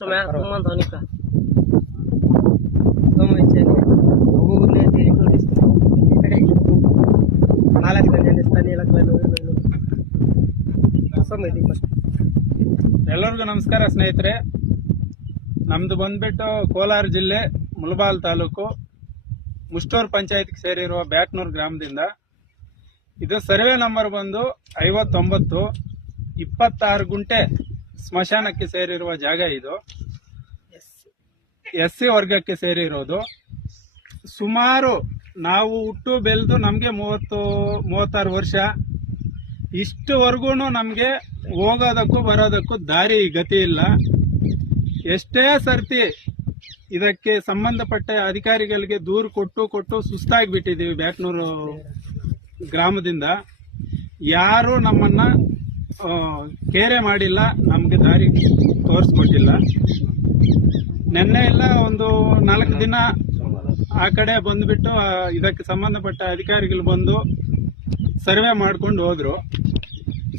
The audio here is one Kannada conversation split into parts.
teman tahun nikah. Kamu aja nih. Aku udah di Indonesia. Malas kan jadi stani lakukan. Sampai mas. ಎಲ್ಲರಿಗೂ ನಮಸ್ಕಾರ ಸ್ನೇಹಿತರೆ. ನಮ್ದು ಬಂದ್ಬಿಟ್ಟು ಕೋಲಾರ ಜಿಲ್ಲೆ ಮುಳಬಾಲ್ ತಾಲೂಕು ಮುಷ್ಟೂರು ಪಂಚಾಯತ್ಗೆ ಸೇರಿರುವ ಬ್ಯಾಟ್ನೂರು ಗ್ರಾಮದಿಂದ. ಇದು ಸರ್ವೆ ನಂಬರ್ ಬಂದು 59, 26 ಗುಂಟೆ ಸ್ಮಶಾನಕ್ಕೆ ಸೇರಿರುವ ಜಾಗ. ಇದು SC ವರ್ಗಕ್ಕೆ ಸೇರಿರೋದು. ಸುಮಾರು ನಾವು ಹುಟ್ಟು ಬೆಳೆದು ನಮಗೆ 36 ವರ್ಷ. ಇಷ್ಟುವರೆಗೂ ನಮಗೆ ಹೋಗೋದಕ್ಕೂ ಬರೋದಕ್ಕೂ ದಾರಿ ಗತಿ ಇಲ್ಲ. ಎಷ್ಟೇ ಸರ್ತಿ ಇದಕ್ಕೆ ಸಂಬಂಧಪಟ್ಟ ಅಧಿಕಾರಿಗಳಿಗೆ ದೂರು ಕೊಟ್ಟು ಸುಸ್ತಾಗಿಬಿಟ್ಟಿದ್ದೀವಿ. ಬ್ಯಾಟ್ನೂರು ಗ್ರಾಮದಿಂದ ಯಾರು ನಮ್ಮನ್ನ ಕೇರೆ ಮಾಡಿಲ್ಲ, ನಮಗೆ ದಾರಿ ತೋರಿಸ್ಕೊಟ್ಟಿಲ್ಲ. ನೆನ್ನೆ ಇಲ್ಲ ಒಂದು 4 ದಿನ ಆ ಕಡೆ ಬಂದ್ಬಿಟ್ಟು ಇದಕ್ಕೆ ಸಂಬಂಧಪಟ್ಟ ಅಧಿಕಾರಿಗಳು ಬಂದು ಸರ್ವೆ ಮಾಡ್ಕೊಂಡು ಹೋದ್ರು.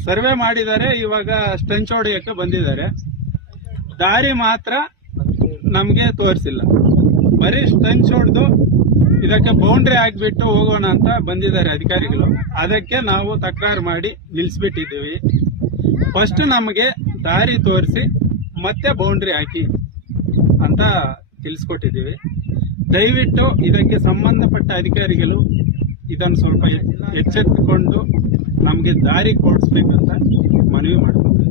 ಸರ್ವೆ ಮಾಡಿದ್ದಾರೆ, ಇವಾಗ ಸ್ಟಂಚ್ ಹೊಡೆಯಕ್ಕೆ ಬಂದಿದ್ದಾರೆ. ದಾರಿ ಮಾತ್ರ ನಮಗೆ ತೋರಿಸಿಲ್ಲ. ಬರೀ ಸ್ಟಂಚ್ ಹೊಡೆದು ಇದಕ್ಕೆ ಬೌಂಡ್ರಿ ಹಾಕಿಬಿಟ್ಟು ಹೋಗೋಣ ಅಂತ ಬಂದಿದ್ದಾರೆ ಅಧಿಕಾರಿಗಳು. ಅದಕ್ಕೆ ನಾವು ತಕರಾರು ಮಾಡಿ ನಿಲ್ಲಿಸ್ಬಿಟ್ಟಿದ್ದೀವಿ. ಫಸ್ಟ್ ನಮಗೆ ದಾರಿ ತೋರಿಸಿ ಮತ್ತೆ ಬೌಂಡ್ರಿ ಹಾಕಿ ಅಂತ ತಿಳಿಸ್ಕೊಟ್ಟಿದ್ದೀವಿ. ದಯವಿಟ್ಟು ಇದಕ್ಕೆ ಸಂಬಂಧಪಟ್ಟ ಅಧಿಕಾರಿಗಳು ಇದನ್ನು ಸ್ವಲ್ಪ ಎಚ್ಚೆತ್ತುಕೊಂಡು ನಮಗೆ ದಾರಿ ಕೊಡಿಸ್ಬೇಕಂತ ಮನವಿ ಮಾಡ್ಕೊತೀವಿ.